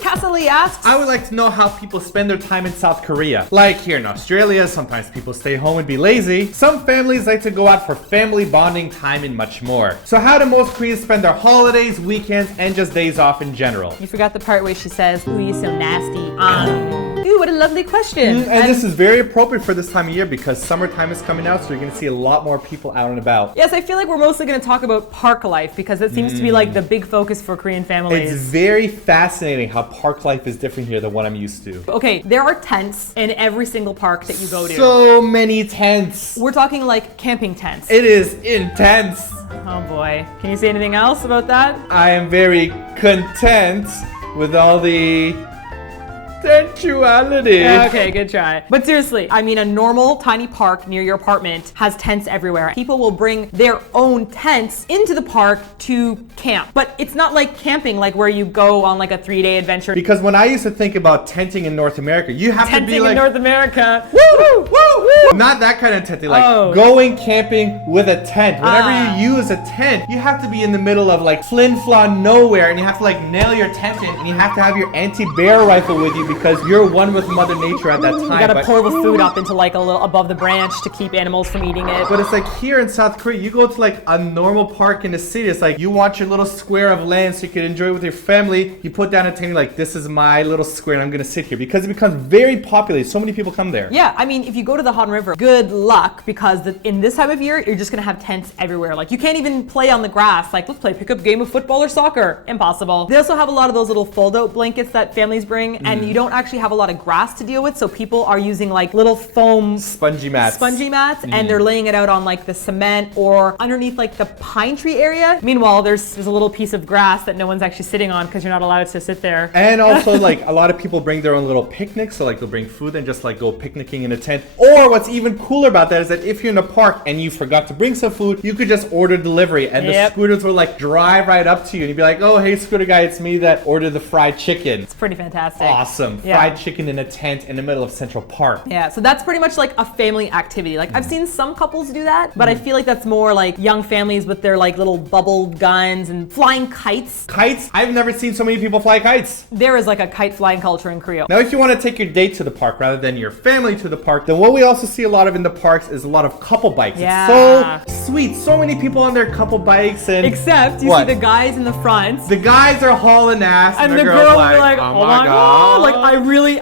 Cassie asks, I would like to know how people spend their time in South Korea. Like here in Australia, sometimes people stay home and be lazy. Some families like to go out for family bonding time and much more. So how do most Koreans spend their holidays, weekends, and just days off in general? you forgot the part where she says, ooh, you're so nasty. Ooh, what a lovely question. And this is very appropriate for this time of year because summertime is coming out, so you're going to see a lot more people out and about. Yes, I feel like we're mostly going to talk about park life because it seems to be like the big focus for Korean families. It's very fascinating how park life is different here than what I'm used to. Okay, there are tents in every single park that you go to. So many tents. We're talking like camping tents. It is intense. Oh boy. Can you say anything else about that? I am very content with all the sensuality. Yeah, okay, good try. But seriously, I mean, a normal tiny park near your apartment has tents everywhere. People will bring their own tents into the park to camp. But it's not like camping, like where you go on like a 3-day adventure. Because when I used to think about tenting in North America, you have to be Tenting like, in North America. woo, woo, woo. Not that kind of tenting, like going camping with a tent. Whenever you use a tent, you have to be in the middle of like Flin-Flon nowhere, and you have to like nail your tent in, and you have to have your anti-bear rifle with you because you're one with Mother Nature at that time. You gotta pour the food up into like a little above the branch to keep animals from eating it. But it's like here in South Korea, you go to like a normal park in the city. It's like you want your little square of land so you can enjoy it with your family. You put down a tent, you're like, this is my little square and I'm gonna sit here because it becomes very popular. So many people come there. Yeah, I mean, if you go to the Han River, good luck because in this time of year, you're just gonna have tents everywhere. Like you can't even play on the grass. Like let's play a pickup game of football or soccer. Impossible. They also have a lot of those little fold-out blankets that families bring, and you don't actually have a lot of grass to deal with, so people are using like little foam spongy mats, and they're laying it out on like the cement or underneath like the pine tree area. Meanwhile, there's a little piece of grass that no one's actually sitting on because you're not allowed to sit there. And also like a lot of people bring their own little picnics, so like they'll bring food and just like go picnicking in a tent. Or what's even cooler about that is that if you're in a park and you forgot to bring some food, you could just order delivery and the scooters will like drive right up to you and you'd be like, oh hey scooter guy, it's me that ordered the fried chicken. It's pretty fantastic. Awesome. Fried chicken in a tent in the middle of Central Park. Yeah, so that's pretty much like a family activity. Like I've seen some couples do that, but I feel like that's more like young families with their like little bubble guns and flying kites. Kites? I've never seen so many people fly kites. There is like a kite flying culture in Korea. Now if you want to take your date to the park rather than your family to the park, then what we also see a lot of in the parks is a lot of couple bikes. Yeah. It's so sweet. So many people on their couple bikes and except you see the guys in the front. The guys are hauling ass and the girls are like, oh my god. Like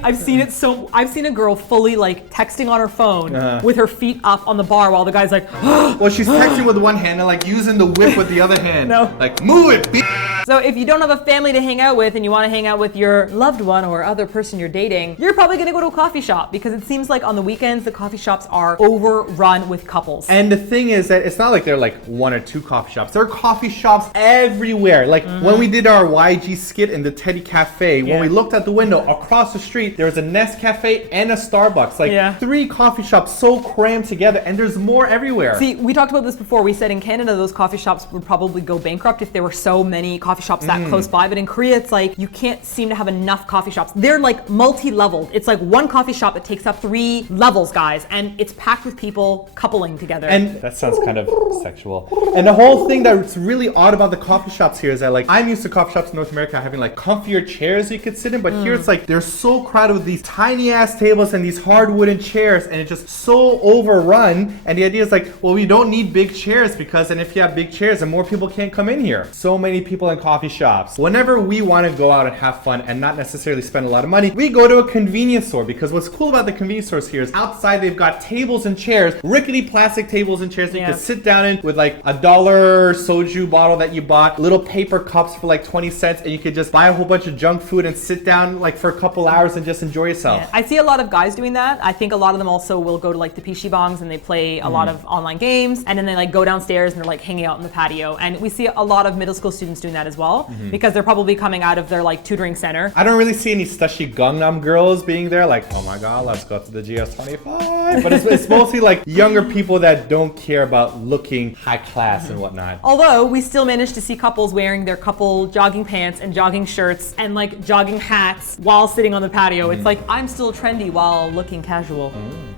I've seen a girl fully like texting on her phone with her feet up on the bar while the guy's like, well, she's texting with one hand and like using the whip with the other hand. No. Like, move it, bitch. So if you don't have a family to hang out with and you want to hang out with your loved one or other person you're dating, you're probably going to go to a coffee shop because it seems like on the weekends, the coffee shops are overrun with couples. And the thing is that it's not like they're like 1 or 2 coffee shops. There are coffee shops everywhere. Like when we did our YG skit in the Teddy Cafe, when we looked out the window across the street, there was a Nest Cafe and a Starbucks. Like 3 coffee shops so crammed together, and there's more everywhere. See, we talked about this before. We said in Canada, those coffee shops would probably go bankrupt if there were so many coffee shops that close by. But in Korea, it's like you can't seem to have enough coffee shops. They're like multi-leveled. It's like one coffee shop that takes up 3 levels, guys, and it's packed with people coupling together. And that sounds kind of sexual. And the whole thing that's really odd about the coffee shops here is that like I'm used to coffee shops in North America having like comfier chairs you could sit in, but here it's like they're so crowded with these tiny ass tables and these hard wooden chairs, and it's just so overrun. And the idea is like, well, we don't need big chairs because then if you have big chairs, then more people can't come in here. So many people in coffee shops. Whenever we want to go out and have fun and not necessarily spend a lot of money, we go to a convenience store, because what's cool about the convenience stores here is outside they've got tables and chairs, rickety plastic tables and chairs that you can sit down in with like $1 soju bottle that you bought, little paper cups for like 20 cents, and you could just buy a whole bunch of junk food and sit down like for a couple hours and just enjoy yourself. Yeah. I see a lot of guys doing that. I think a lot of them also will go to like the PCbangs and they play a lot of online games, and then they like go downstairs and they're like hanging out in the patio. And we see a lot of middle school students doing that as well, because they're probably coming out of their like tutoring center. I don't really see any stushy Gangnam girls being there like, oh my god, let's go to the GS25. But it's mostly like younger people that don't care about looking high class and whatnot. Although we still manage to see couples wearing their couple jogging pants and jogging shirts and like jogging hats while sitting on the patio. It's like, I'm still trendy while looking casual.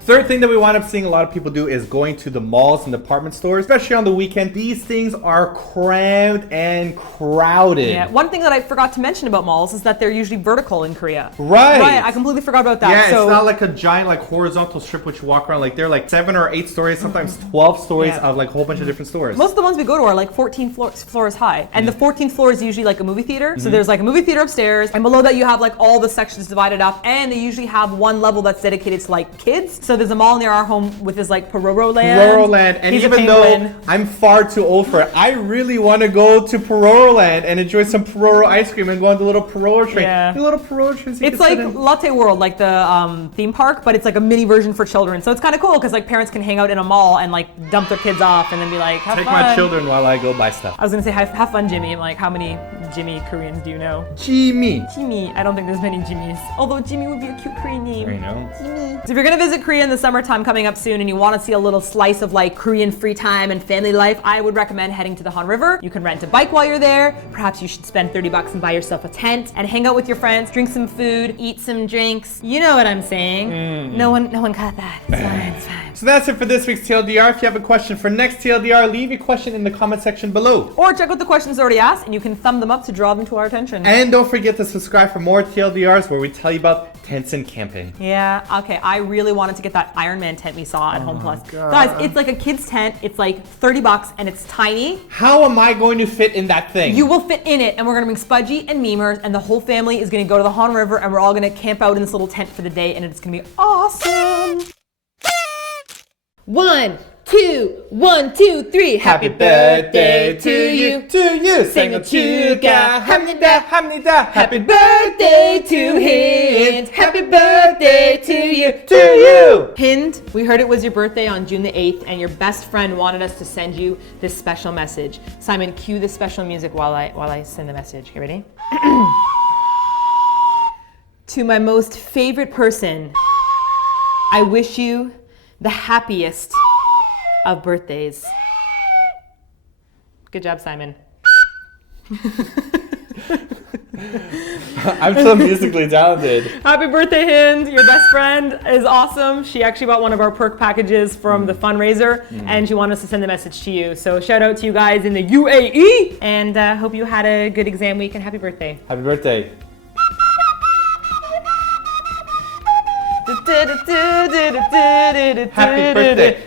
Third thing that we wind up seeing a lot of people do is going to the malls and department stores, especially on the weekend. These things are crammed and crowded. Yeah, one thing that I forgot to mention about malls is that they're usually vertical in Korea. Right. I completely forgot about that. Yeah, so, it's not like a giant like horizontal strip which you walk around. Like they're like 7 or 8 stories, sometimes 12 stories of like a whole bunch of different stores. Most of the ones we go to are like 14 floors high. And the 14th floor is usually like a movie theater. So there's like a movie theater upstairs. And below that you have like all the sections divided up. And they usually have one level that's dedicated to like kids. So there's a mall near our home with this like Pororo Land. Pororo Land. And He's even though I'm far too old for it, I really want to go to Pororo Land and enjoy some Pororo ice cream and go on the little Pororo train. Yeah. The little Pororo trains. It's like Latte World, like the theme park, but it's like a mini version for children. So it's kind of cool because like parents can hang out in a mall and like dump their kids off and then be like, have Take fun. my children while I go buy stuff. I was gonna say, have fun, Jimmy. I'm like, how many Jimmy Koreans do you know? Jimmy. Jimmy. I don't think there's many Jimmys. Although Jimmy would be a cute Korean name. I know. Jimmy. So if you're gonna visit Korea in the summertime coming up soon and you want to see a little slice of like Korean free time and family life, I would recommend heading to the Han River. You can rent a bike while you're there. Perhaps you should spend $30 and buy yourself a tent and hang out with your friends, drink some food, eat some drinks. You know what I'm saying. No one caught that. It's fine, it's fine. So that's it for this week's TLDR. If you have a question for next TLDR, leave your question in the comment section below. Or check out the questions already asked and you can thumb them up to draw them to our attention. And don't forget to subscribe for more TLDRs where we tell you about tents and camping. Yeah, okay. I really wanted to get that Iron Man tent we saw at Home Plus. Guys, it's like a kid's tent. It's like $30 and it's tiny. How am I going to fit in that thing? You will fit in it, and we're gonna bring Spudgy and Memers, and the whole family is gonna go to the Han River, and we're all gonna camp out in this little tent for the day, and it's gonna be awesome. 1, 2, 1, 2, 3. Happy birthday to you. To you. Sing a chuga. Hamnida. Hamnida. Happy birthday to Hind. Happy birthday to you. To you. Hind, we heard it was your birthday on June the 8th, and your best friend wanted us to send you this special message. Simon, cue the special music while I send the message. You ready? To my most favorite person, I wish you the happiest of birthdays. Good job, Simon. I'm so musically talented. Happy birthday, Hind. Your best friend is awesome. She actually bought one of our perk packages from the fundraiser, and she wanted us to send the message to you. So shout out to you guys in the UAE, and hope you had a good exam week, and happy birthday. Happy birthday. Happy birthday.